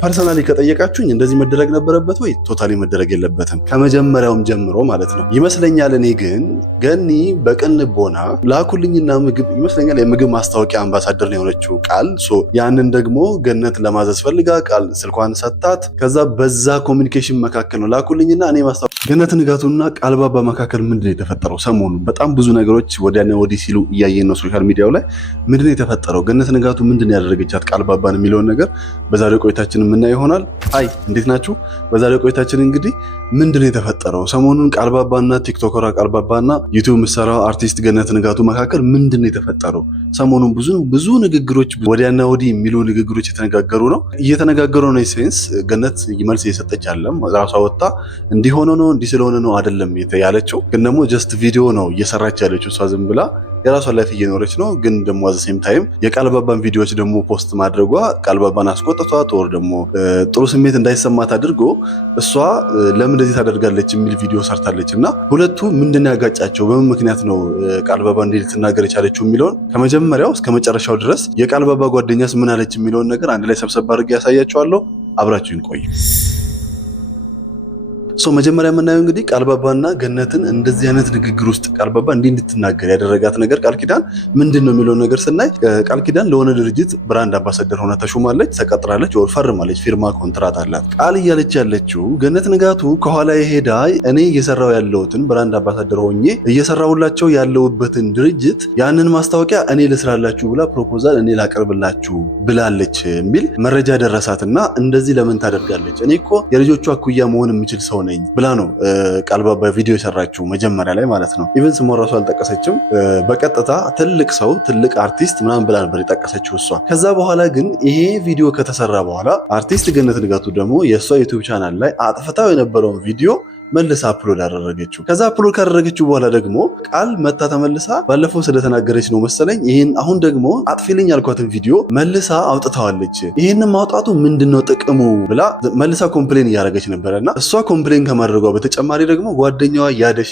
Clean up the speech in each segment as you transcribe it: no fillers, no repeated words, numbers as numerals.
ፐርሰናሊ ከጠየቃችሁኝ እንደዚህ መደረግ ነበረበት ወይ? ቶታሊ መደረግ የለበትም ከመጀመሪያውም ጀምሮ ማለት ነው ይመስለኛል። እኔ ግን ገኒ በቅን ቦና ላኩልኝና ምግብ ይመስለኛል የምግብ ማስታወቂያ አምባሳደር ነው የሆነችው ቃል። ያንን ደግሞ ገነት ለማዘዝ ፈልጋ ቃል ስልኳን ሰጣት። ከዛ በዛ ኮሚኒኬሽን መካከል ነው ላኩልኝና እኔ ማስታወቂያ ገነት ንጋቱና ቃል ባባ መካከል ምንድን ነው የተፈጠረው? ሰሞኑን በጣም ብዙ ነገሮች ወዲያና ወዲህ ሲሉ እያየን ነው ሶሻል ሚዲያው ላይ። ምንድን ነው የተፈጠረው? ገነት ንጋቱ ምንድን ነው ያደረገቻት ቃል ባባን የሚለውን ነገር በዛሬው ቆይታችን ምና ይሆናል። አይ እንዴት ናችሁ? በዛሬው ቆይታችን እንግዲህ ምንድነው የተፈጠረው? ሰሞኑን ቃልባባና ቲክቶከሯ ቃልባባና ዩቲዩብ ምሰራው አርቲስት ገነት ንጋቱ መካከል ምንድነው የተፈጠረው? ሰሞኑን ብዙ ንግግሮች ወዲያና ወዲህ የሚሉ ንግግሮች እየተነጋገሩ ነው። ሴንስ ገነት መልስ እየሰጠች አለም ራሷ ወጣ እንዲሆነ ነው እንዲህ ስለሆነ ነው አይደለም ያለችው፣ ግን ደግሞ ጀስት ቪዲዮ ነው እየሰራች ያለችው እሷ ዝም ብላ የራሷን ላይፍ እየኖረች ነው። ግን ደግሞ አዘ ሴም ታይም የቃልባባን ቪዲዮዎች ደግሞ ፖስት ማድረጓ ቃልባባን አስቆጥቷት ወር ደግሞ ጥሩ ስሜት እንዳይሰማት አድርጎ እሷ ለምን እንደዚህ ታደርጋለች የሚል ቪዲዮ ሰርታለች። እና ሁለቱ ምንድን ያጋጫቸው? በምን ምክንያት ነው ቃልባባ እንዲህ ልትናገር የቻለችው የሚለውን ከመጀመሪያው እስከ መጨረሻው ድረስ የቃልባባ ጓደኛስ ምን አለች የሚለውን ነገር አንድ ላይ ሰብሰብ አድርጌ ያሳያቸዋለሁ። አብራችሁን ቆዩ። መጀመሪያ የምናየው እንግዲህ ቃልባባና ገነትን እንደዚህ አይነት ንግግር ውስጥ ቃልባባ እንዲህ እንድትናገር ያደረጋት ነገር ቃል ኪዳን ምንድን ነው የሚለውን ነገር ስናይ ቃል ኪዳን ለሆነ ድርጅት ብራንድ አምባሳደር ሆና ተሾማለች፣ ተቀጥራለች፣ ወር ፈርማለች፣ ፊርማ ኮንትራት አላት። ቃል እያለች ያለችው ገነት ንጋቱ ከኋላ የሄዳ እኔ እየሰራው ያለሁትን ብራንድ አምባሳደር ሆኜ እየሰራሁላቸው ያለሁበትን ድርጅት ያንን ማስታወቂያ እኔ ልስራላችሁ ብላ ፕሮፖዛል እኔ ላቀርብላችሁ ብላለች የሚል መረጃ ደረሳትና እንደዚህ ለምን ታደርጋለች? እኔ እኮ የልጆቿ እኩያ መሆን የምችል ሰው ነኝ ብላ ነው ቃልባባ ቪዲዮ የሰራችው መጀመሪያ ላይ ማለት ነው። ኢቨን ስሟን ራሱ አልጠቀሰችም። በቀጥታ ትልቅ ሰው ትልቅ አርቲስት ምናምን ብላ ነበር የጠቀሰችው እሷ። ከዛ በኋላ ግን ይሄ ቪዲዮ ከተሰራ በኋላ አርቲስት ገነት ንጋቱ ደግሞ የእሷ ዩቲዩብ ቻናል ላይ አጥፍታው የነበረውን ቪዲዮ መልሳ አፕሎድ አደረገችው። ከዛ አፕሎድ ካደረገችው በኋላ ደግሞ ቃል መታ ተመልሳ ባለፈው ስለተናገረች ነው መሰለኝ ይሄን አሁን ደግሞ አጥፊልኝ ያልኳትን ቪዲዮ መልሳ አውጥታዋለች። ይሄንን ማውጣቱ ምንድነው ጥቅሙ ብላ መልሳ ኮምፕሌን እያደረገች ነበረና እሷ ኮምፕሌን ከማድረጓ በተጨማሪ ደግሞ ጓደኛዋ ያደሺ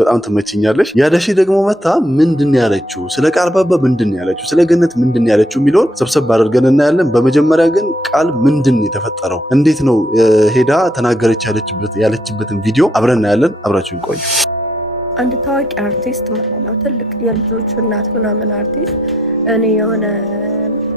በጣም ትመችኛለች። ያደሺ ደግሞ መታ ምንድን ያለችው ስለ ቃልባባ ምንድን ያለችው ስለ ገነት ምንድን ያለችው የሚለውን ሰብሰብ አድርገን እናያለን። በመጀመሪያ ግን ቃል ምንድን የተፈጠረው እንዴት ነው ሄዳ ተናገረች ያለችበት ቪዲዮ አብረን እናያለን። አብራችሁ ቆዩ። አንድ ታዋቂ አርቲስት ማለት ነው ትልቅ የልጆች እናት ምናምን አርቲስት እኔ የሆነ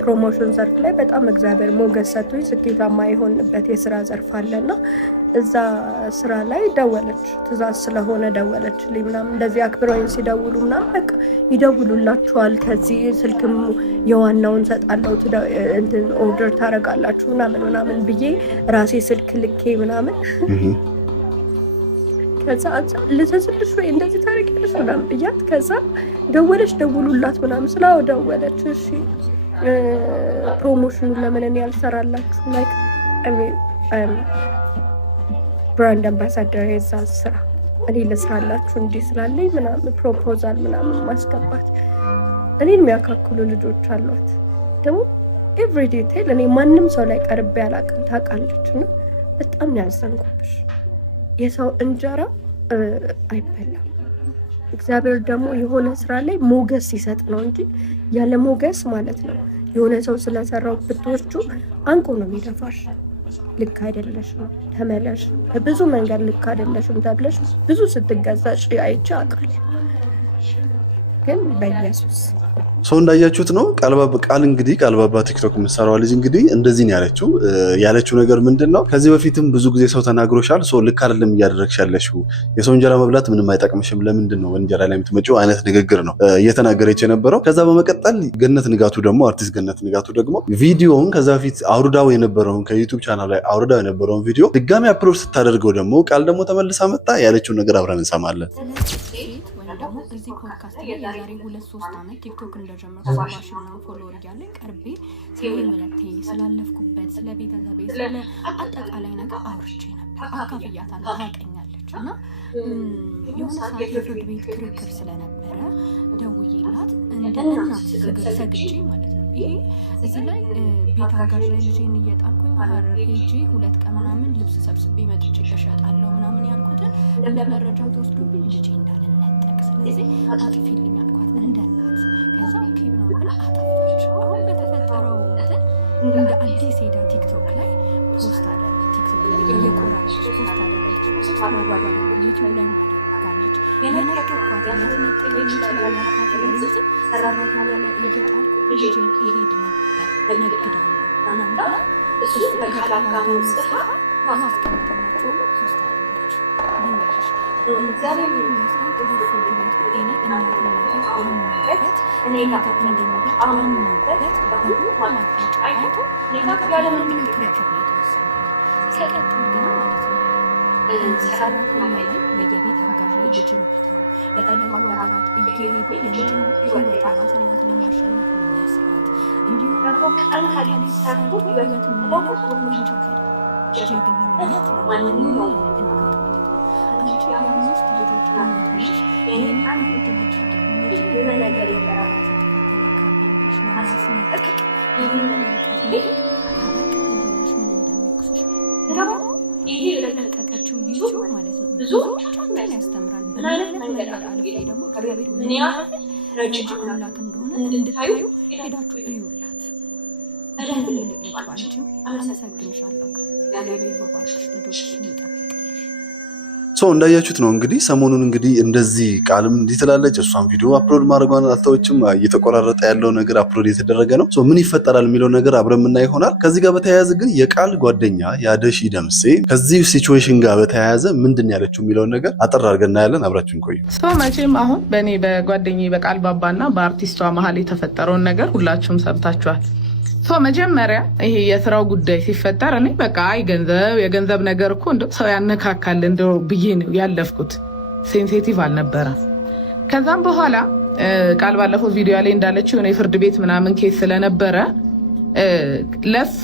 ፕሮሞሽን ዘርፍ ላይ በጣም እግዚአብሔር ሞገስ ሰጥቶኝ ስኬታማ የሆንበት የስራ ዘርፍ አለና እዛ ስራ ላይ ደወለች። ትእዛዝ ስለሆነ ደወለችልኝ ምናምን እንደዚህ አክብረውኝ ሲደውሉ ምናምን በቃ ይደውሉላችኋል፣ ከዚህ ስልክም የዋናውን ሰጣለው እንትን ኦርደር ታረጋላችሁ ምናምን ብዬ ራሴ ስልክ ልኬ ምናምን ከዛ ልተዝልሽ ወይ እንደዚህ ታረቂልሽ ምናምን ብያት ከዛ ደውሉላት ምናምን ስላው ደወለች። እሺ ፕሮሞሽኑን ለምን እኔ ያልሰራላችሁ ላይክ ብራንድ አምባሳደር የዛ ስራ እኔ ልስራላችሁ እንዲህ ስላለኝ ምናምን ፕሮፖዛል ምናምን ማስገባት እኔን የሚያካክሉ ልጆች አሏት። ደግሞ ኤቭሪ ዲቴል እኔ ማንም ሰው ላይ ቀርቤ አላውቅም ታውቃለች። እና በጣም ነው ያዘንኩብሽ። የሰው እንጀራ አይበላም። እግዚአብሔር ደግሞ የሆነ ስራ ላይ ሞገስ ሲሰጥ ነው እንጂ ያለ ሞገስ ማለት ነው የሆነ ሰው ስለሰራው ብትወስጁ አንቆ ነው የሚደፋሽ። ልክ አይደለሽም ተመለሽ፣ በብዙ መንገድ ልክ አይደለሽም ተብለሽ ብዙ ስትገዛሽ አይቼ አውቃለሁ። ግን በኢየሱስ ሰው እንዳያችሁት ነው ቃል እንግዲህ ቃልባባ ቲክቶክ የምትሰራው ልጅ እንግዲህ እንደዚህ ነው ያለችው ነገር ምንድነው? ከዚህ በፊትም ብዙ ጊዜ ሰው ተናግሮሻል፣ ሰው ልክ አይደለም እያደረግሽ ያለሽው፣ የሰው እንጀራ መብላት ምንም አይጠቅምሽም፣ ለምንድን ነው እንጀራ ላይ የምትመጪው አይነት ንግግር ነው እየተናገረች የነበረው። ከዛ በመቀጠል ገነት ንጋቱ ደግሞ አርቲስት ገነት ንጋቱ ደግሞ ቪዲዮውን ከዛ በፊት አውርዳው የነበረውን ከዩቲዩብ ቻናል ላይ አውርዳው የነበረውን ቪዲዮ ድጋሚ አፕሎድ ስታደርገው ደግሞ ቃል ደግሞ ተመልሳ መጣ ያለችውን ነገር አብረን እንሰማለን። ደግሞ እዚህ ፖድካስት ላይ የዛሬ 2-3 ዓመት ቲክቶክ እንደጀመርኩ 70,000 ምናምን ፎሎወር እያለኝ ቀርቤ ስለ ህይወቴ ስላለፍኩበት ስለ ቤተሰቤ ስለ አጠቃላይ ነገር አውርቼ ነበር። አካፍያታለሁ፣ ታውቀኛለች። እና የሆነ ሰዓት የፍርድ ቤት ክርክር ስለነበረ ደውዬላት እንደ እናት ሰግቼ ማለት ነው ይሄ እዚህ ላይ ቤት አጋዥ ላይ ልጄን እየጣልኩኝ ሀረር ሄጄ 2 ቀን ምናምን ልብስ ሰብስቤ መጥቼ እሸጣለሁ ምናምን ያልኩትን እንደ መረጃ ተወስዶብኝ ልጄ እንዳልነጠቅ ስለዚህ አጥፊልኝ አልኳት እንደ እናት። ከዛ ኦኬ ምናምን ብላ አጠፋች። አሁን በተፈጠረው እንትን እንደ አዲስ ሄዳ ቲክቶክ ላይ ፖስት አደረገች። ቲክቶክ ላይ እየቆራረጠች ፖስት አደረገች። ፖስት ማድረግ ዩቲዩብ ላይ ማድረጋለች። የነገርኳት ሊያስነጥል ይችላል ያልኳት ሪዝን ሰራተኛ ላይ እየጣልኩ ልጄን ይሄድ ነበር እነግዳለሁ ምናምን እሱ ካላጋሙ ጽፋ ማስቀመጥናቸው ፖስት አደረገች። ልንገርሽ እግዚአብሔር ይመስገን ጥሩ ፍርድ ቤቱ እኔ እናትነቴ አምኖበት እኔ ጋር እንደሚገባ አምኖበት በሁሉ ማማጣጫ አይቶ ኔጋፍ ያለምንም ክርክር ነው የተወሰነው። ሲቀጥል ግን ማለት ነው ሰራተኛ ላይ በየቤት አጋዥ ላይ ልጅን ብተው የተለያዩ ሀገራት እየሄዱ የልጅን ህይወት የራስን ህይወት ለማሸነፍ መስራት እንዲሁም ደግሞ ጠንካራ ሊሰርቶ ህይወትን መለወጥ ወንጀል ጀግንነት ማንኛውም እናት አንቺ የአምስት ልጆች እናት ነሽ። ይህን አንድ ልጅ የሆነ ነገር የራስ ተካቢንሽ ለማስነጠቅ ይህን ርቀት መሄድ አላቅ ሆነሽ ምን እንደሚወቅስሽ ደግሞ ይሄ የለቀቀችው ዩቲዩብ ማለት ነው ብዙዎቻችን ያስተምራል። በምን መንገድ አልፌ ደግሞ እግዚአብሔር ምን ያህል ረጅ አምላክ እንደሆነ እንድታዩ ሄዳችሁ እዩላት። በደንብ ልቀባችሁ። አመሰግንሻለሁ። ያለበዩ ባልሽ ልጆችሽ ይጠብቅልሽ። እንዳያችሁት ነው እንግዲህ ሰሞኑን እንግዲህ እንደዚህ ቃልም እንዲህ ትላለች፣ እሷም ቪዲዮ አፕሎድ ማድረጓን አልተወችም። እየተቆራረጠ ያለው ነገር አፕሎድ የተደረገ ነው። ምን ይፈጠራል የሚለው ነገር አብረን የምናይ ይሆናል። ከዚህ ጋር በተያያዘ ግን የቃል ጓደኛ የአደሺ ደምሴ ከዚህ ሲቹዌሽን ጋር በተያያዘ ምንድን ያለችው የሚለውን ነገር አጠር አድርገን እናያለን። አብራችሁን ቆዩ። መቼም አሁን በእኔ በጓደኛዬ በቃል ባባና በአርቲስቷ መሀል የተፈጠረውን ነገር ሁላችሁም ሰምታችኋል። መጀመሪያ ይሄ የስራው ጉዳይ ሲፈጠር እኔ በቃ የገንዘብ ነገር እኮ እንደው ሰው ያነካካል እንደው ብዬ ነው ያለፍኩት። ሴንሲቲቭ አልነበረም። ከዛም በኋላ ቃል ባለፈው ቪዲዮ ላይ እንዳለችው የሆነ የፍርድ ቤት ምናምን ኬስ ስለነበረ ለሷ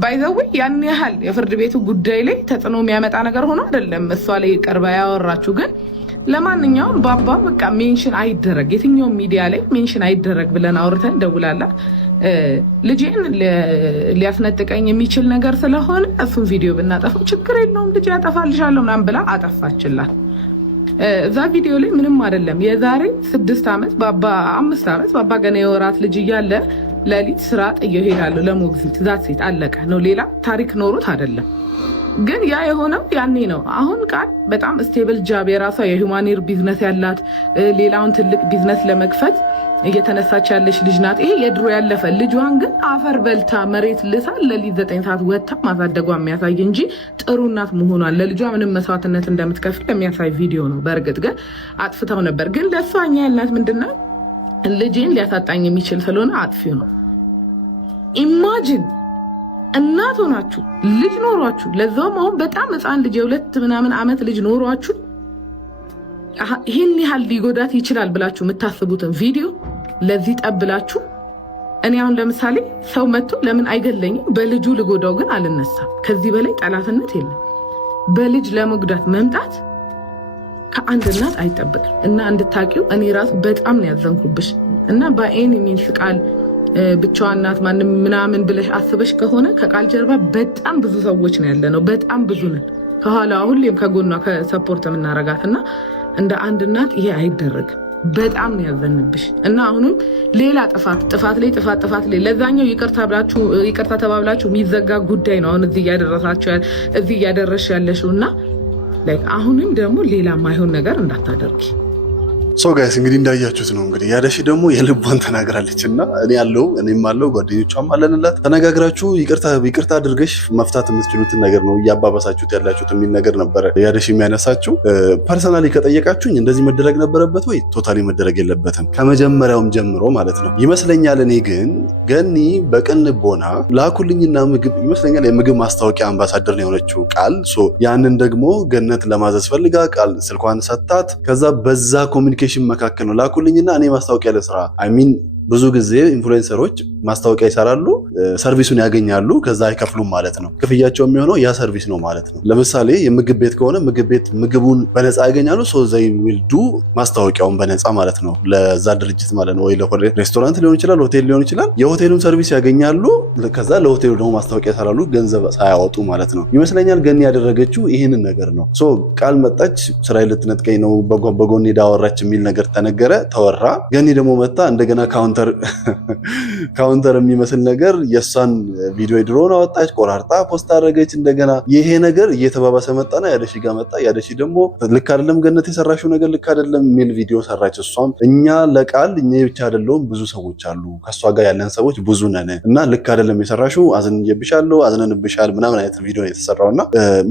ባይዘው ያን ያህል የፍርድ ቤቱ ጉዳይ ላይ ተጽዕኖ የሚያመጣ ነገር ሆኖ አይደለም እሷ ላይ ቀርባ ያወራችሁ። ግን ለማንኛውም ባባ በቃ ሜንሽን አይደረግ የትኛውም ሚዲያ ላይ ሜንሽን አይደረግ ብለን አውርተን ደውላላ ልጄን ሊያስነጥቀኝ የሚችል ነገር ስለሆነ እሱን ቪዲዮ ብናጠፋው ችግር የለውም ልጅ ያጠፋልሻለሁ ምናምን ብላ አጠፋችላት። እዛ ቪዲዮ ላይ ምንም አይደለም። የዛሬ 6 ዓመት 5 ዓመት ባባ ገና የወራት ልጅ እያለ ለሊት ስራ ጥዬው ሄዳለሁ ለሞግዚት ዛት ሴት አለቀ ነው። ሌላ ታሪክ ኖሮት አይደለም። ግን ያ የሆነው ያኔ ነው። አሁን ቃል በጣም ስቴብል ጃብ የራሷ የሂውማኒር ቢዝነስ ያላት ሌላውን ትልቅ ቢዝነስ ለመክፈት እየተነሳች ያለች ልጅ ናት። ይሄ የድሮ ያለፈ ልጇን ግን አፈር በልታ መሬት ልሳ ለሊት 9 ሰዓት ወጥታ ማሳደጓ የሚያሳይ እንጂ ጥሩ እናት መሆኗን ለልጇ ምንም መስዋዕትነት እንደምትከፍል የሚያሳይ ቪዲዮ ነው። በእርግጥ ግን አጥፍተው ነበር። ግን ለእሷ እኛ ያልናት ምንድነው ልጄን ሊያሳጣኝ የሚችል ስለሆነ አጥፊው ነው። ኢማጂን እናት ሆናችሁ ልጅ ኖሯችሁ ለዛውም አሁን በጣም ህፃን ልጅ የ2 ምናምን ዓመት ልጅ ኖሯችሁ ይህን ያህል ሊጎዳት ይችላል ብላችሁ የምታስቡትን ቪዲዮ ለዚህ ጠብላችሁ እኔ አሁን ለምሳሌ ሰው መጥቶ ለምን አይገለኝም በልጁ ልጎዳው ግን አልነሳም። ከዚህ በላይ ጠላትነት የለም። በልጅ ለመጉዳት መምጣት ከአንድ እናት አይጠበቅም። እና እንድታቂው እኔ ራሱ በጣም ነው ያዘንኩብሽ። እና በኤን የሚንስ ቃል ብቻዋን ናት ማንም ምናምን ብለሽ አስበሽ ከሆነ ከቃል ጀርባ በጣም ብዙ ሰዎች ነው ያለነው። በጣም ብዙ ነን ከኋላ ሁሌም ከጎኗ ከሰፖርት የምናረጋት እና እንደ አንድ እናት ይሄ አይደረግም። በጣም ነው ያዘንብሽ። እና አሁንም ሌላ ጥፋት ላይ ለዛኛው ይቅርታ ተባብላችሁ የሚዘጋ ጉዳይ ነው አሁን እዚህ እያደረሽ ያለሽው እና አሁንም ደግሞ ሌላ ማይሆን ነገር እንዳታደርጊ። ጋይስ እንግዲህ እንዳያችሁት ነው እንግዲህ ያደሺ ደግሞ የልቧን ተናግራለች እና እኔም አለው ጓደኞቿም አለንላት ተነጋግራችሁ ይቅርታ አድርገሽ መፍታት የምትችሉትን ነገር ነው እያባባሳችሁት ያላችሁት የሚል ነገር ነበረ ያደሺ የሚያነሳችሁ። ፐርሰናሊ ከጠየቃችሁኝ እንደዚህ መደረግ ነበረበት ወይ? ቶታሊ መደረግ የለበትም ከመጀመሪያውም ጀምሮ ማለት ነው ይመስለኛል። እኔ ግን ገኒ በቅንቦና ላኩልኝና ምግብ ይመስለኛል የምግብ ማስታወቂያ አምባሳደር ነው የሆነችው ቃል። ያንን ደግሞ ገነት ለማዘዝ ፈልጋ ቃል ስልኳን ሰጣት። ከዛ በዛ ኮሚኒኬሽን መካከል ነው ላኩልኝና እኔ ማስታወቂያ ለስራ ብዙ ጊዜ ኢንፍሉዌንሰሮች ማስታወቂያ ይሰራሉ፣ ሰርቪሱን ያገኛሉ፣ ከዛ አይከፍሉም ማለት ነው። ክፍያቸው የሚሆነው ያ ሰርቪስ ነው ማለት ነው። ለምሳሌ የምግብ ቤት ከሆነ ምግቡን በነፃ ያገኛሉ። ዘይ ዊል ዱ ማስታወቂያውን በነፃ ማለት ነው ለዛ ድርጅት ማለት ነው። ወይ ሬስቶራንት ሊሆን ይችላል፣ ሆቴል ሊሆን ይችላል። የሆቴሉን ሰርቪስ ያገኛሉ፣ ከዛ ለሆቴሉ ደግሞ ማስታወቂያ ይሰራሉ ገንዘብ ሳያወጡ ማለት ነው። ይመስለኛል ገኒ ያደረገችው ይህንን ነገር ነው። ቃል መጣች፣ ስራዬን ልትነጥቀኝ ነው በጎን ሄዳ አወራች የሚል ነገር ተነገረ፣ ተወራ። ገኒ ደግሞ መጣ እንደገና ካውንተር ካውንተር የሚመስል ነገር የእሷን ቪዲዮ ድሮን አወጣች፣ ቆራርጣ ፖስት አደረገች። እንደገና ይሄ ነገር እየተባባሰ መጣና ያደሺ ጋር መጣ። ያደሺ ደግሞ ልክ አይደለም ገነት የሰራሽው ነገር ልክ አይደለም የሚል ቪዲዮ ሰራች። እሷም እኛ ለቃል እኛ ብቻ አይደለውም ብዙ ሰዎች አሉ ከእሷ ጋር ያለን ሰዎች ብዙ ነን እና ልክ አይደለም የሰራሽው አዝንብሻለሁ፣ አዝነንብሻል ምናምን አይነት ቪዲዮ ነው የተሰራውና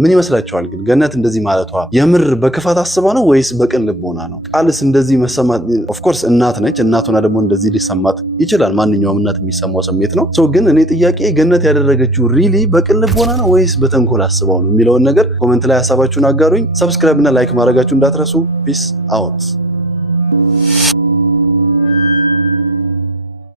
ምን ይመስላችኋል ግን ገነት እንደዚህ ማለቷ የምር በክፋት አስባ ነው ወይስ በቅን ልቦና ነው? ቃልስ እንደዚህ መሰማት ኦፍኮርስ እናት ነች። እናቷና ደግሞ እንደዚህ ሊሰማት ይችላል። ማንኛውም እናት የሚሰማው ስሜት ነው። ግን እኔ ጥያቄ ገነት ያደረገችው ሪሊ በቅን ልቦና ነው ወይስ በተንኮል አስባው ነው የሚለውን ነገር ኮሜንት ላይ ሀሳባችሁን አጋሩኝ። ሰብስክራይብ እና ላይክ ማድረጋችሁ እንዳትረሱ። ፒስ አውት